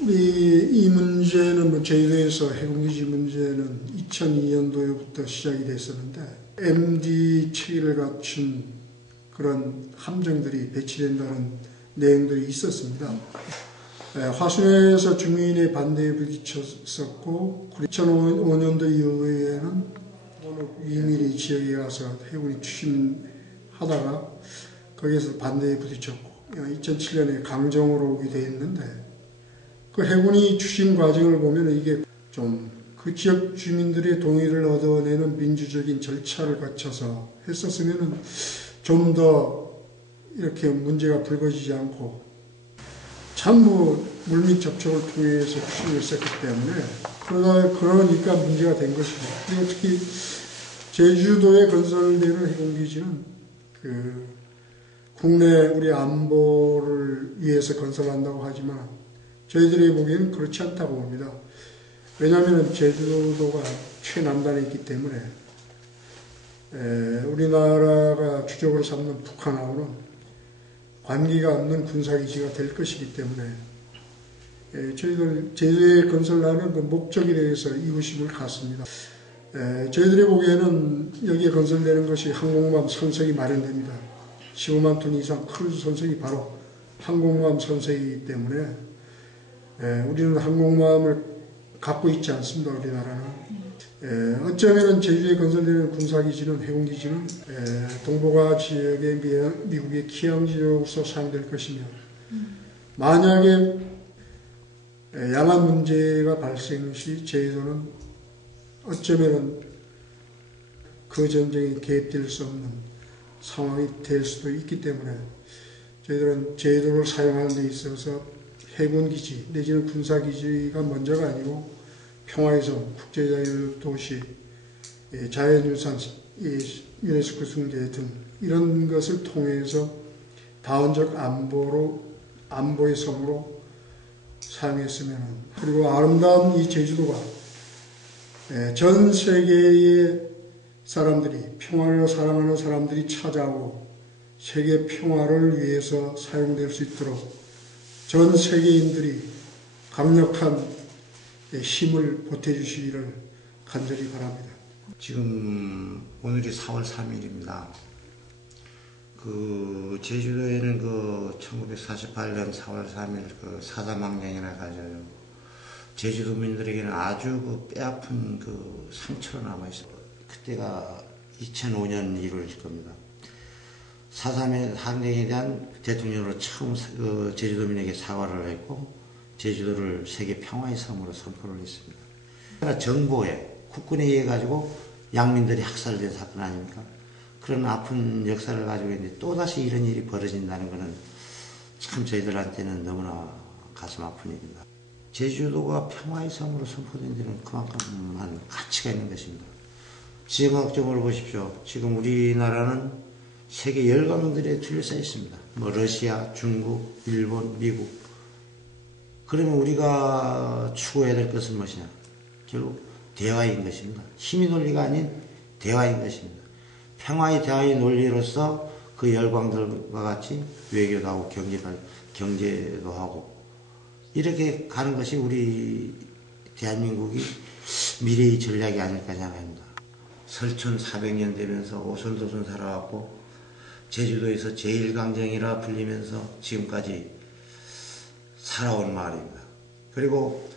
이 문제는 제주도에서 해군기지 문제는 2002년도부터 시작이 됐었는데 MD 체계를 갖춘 그런 함정들이 배치된다는 내용들이 있었습니다. 화순에서 주민의 반대에 부딪혔었고 2005년도 이후에는 위미리 지역에 가서 해군이 추진하다가 거기에서 반대에 부딪혔고 2007년에 강정으로 오게 되었는데 그 해군이 추진 과정을 보면 이게 좀 그 지역 주민들의 동의를 얻어내는 민주적인 절차를 거쳐서 했었으면 좀 더 이렇게 문제가 불거지지 않고 전부 물밑 접촉을 통해서 추진을 했었기 때문에 그러니까 문제가 된 것이죠. 그리고 특히 제주도에 건설되는 해군기지는 국내 우리 안보를 위해서 건설한다고 하지만 저희들이 보기에는 그렇지 않다고 봅니다. 왜냐하면 제주도가 최남단에 있기 때문에 우리나라가 주적으로 삼는 북한하고는 관계가 없는 군사기지가 될 것이기 때문에 저희들 제주도에 건설하는 그 목적에 대해서 이구심을 갖습니다. 저희들이 보기에는 여기에 건설되는 것이 항공모함 선석이 마련됩니다. 15만 톤 이상 크루즈 선석이 바로 항공모함 선석이기 때문에 우리는 항공모함을 갖고 있지 않습니다. 우리나라는. 어쩌면 제주에 건설되는 군사기지는 해군기지는 동북아 지역의 미국의 키양지로서 사용될 것이며 만약에 양안 문제가 발생 시 제주도는 어쩌면 그 전쟁에 개입될 수 없는 상황이 될 수도 있기 때문에 저희들은 제주도를 사용하는 데 있어서 해군기지 내지는 군사기지가 먼저가 아니고 평화의 섬, 국제자율도시, 자연유산, 유네스코 승계 등 이런 것을 통해서 다원적 안보의 섬으로 사용했으면 그리고 아름다운 이 제주도가 전 세계의 사람들이 평화를 사랑하는 사람들이 찾아오고 세계 평화를 위해서 사용될 수 있도록 전 세계인들이 강력한 힘을 보태주시기를 간절히 바랍니다. 지금 오늘이 4월 3일입니다. 제주도에는 1948년 4월 3일 사자망령이라 가지고 제주도민들에게는 아주 뼈아픈 상처로 남아있어요. 그때가 2005년 1월일 겁니다. 4.3 항쟁에 대한 대통령으로 처음 제주도민에게 사과를 했고 제주도를 세계 평화의 섬으로 선포를 했습니다. 그러나 정보에 국군에 의해 가지고 양민들이 학살된 사건 아닙니까? 그런 아픈 역사를 가지고 있는데 또다시 이런 일이 벌어진다는 것은 참 저희들한테는 너무나 가슴 아픈 일입니다. 제주도가 평화의 섬으로 선포된 데는 그만큼한 가치가 있는 것입니다. 지정학적으로 보십시오. 지금 우리나라는 세계 열강들에 둘러싸여 있습니다. 러시아, 중국, 일본, 미국. 그러면 우리가 추구해야 될 것은 무엇이냐? 결국 대화인 것입니다. 힘의 논리가 아닌 대화인 것입니다. 평화의 대화의 논리로서 그 열강들과 같이 외교도 하고 경제도 하고 이렇게 가는 것이 우리 대한민국이 미래의 전략이 아닐까 생각합니다. 설천 400년 되면서 오손도손 살아왔고 제주도에서 제1강정이라 불리면서 지금까지 살아온 마을입니다. 그리고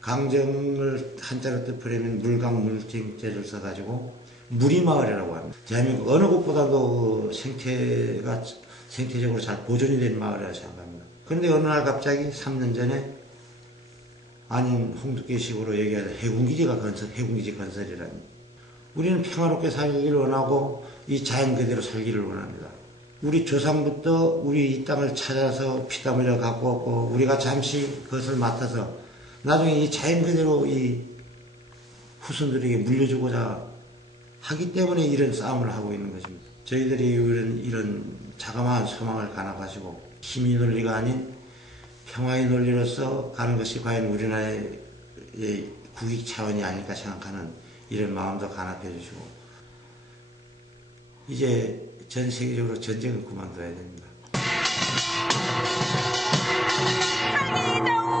강정을 한자로 뜻하면 물강물쟁제를 써가지고 무리마을이라고 합니다. 대한민국 어느 곳보다도 생태적으로 잘 보존이 된 마을이라고 생각합니다. 그런데 어느 날 갑자기 3년 전에 아닌 홍두깨식으로 얘기하는 해군기지 건설이라니. 우리는 평화롭게 살기를 원하고 이 자연 그대로 살기를 원합니다. 우리 조상부터 우리 이 땅을 찾아서 피땀 흘려 갖고 왔고 우리가 잠시 그것을 맡아서 나중에 이 자연 그대로 이 후손들에게 물려주고자 하기 때문에 이런 싸움을 하고 있는 것입니다. 저희들이 이런 자그마한 소망을 간합하시고 힘의 논리가 아닌 평화의 논리로서 가는 것이 과연 우리나라의 국익 차원이 아닐까 생각하는 이런 마음도 간합해 주시고 이제 전 세계적으로 전쟁을 그만둬야 됩니다.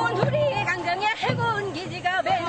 우리 강정의 해군 기지가 왜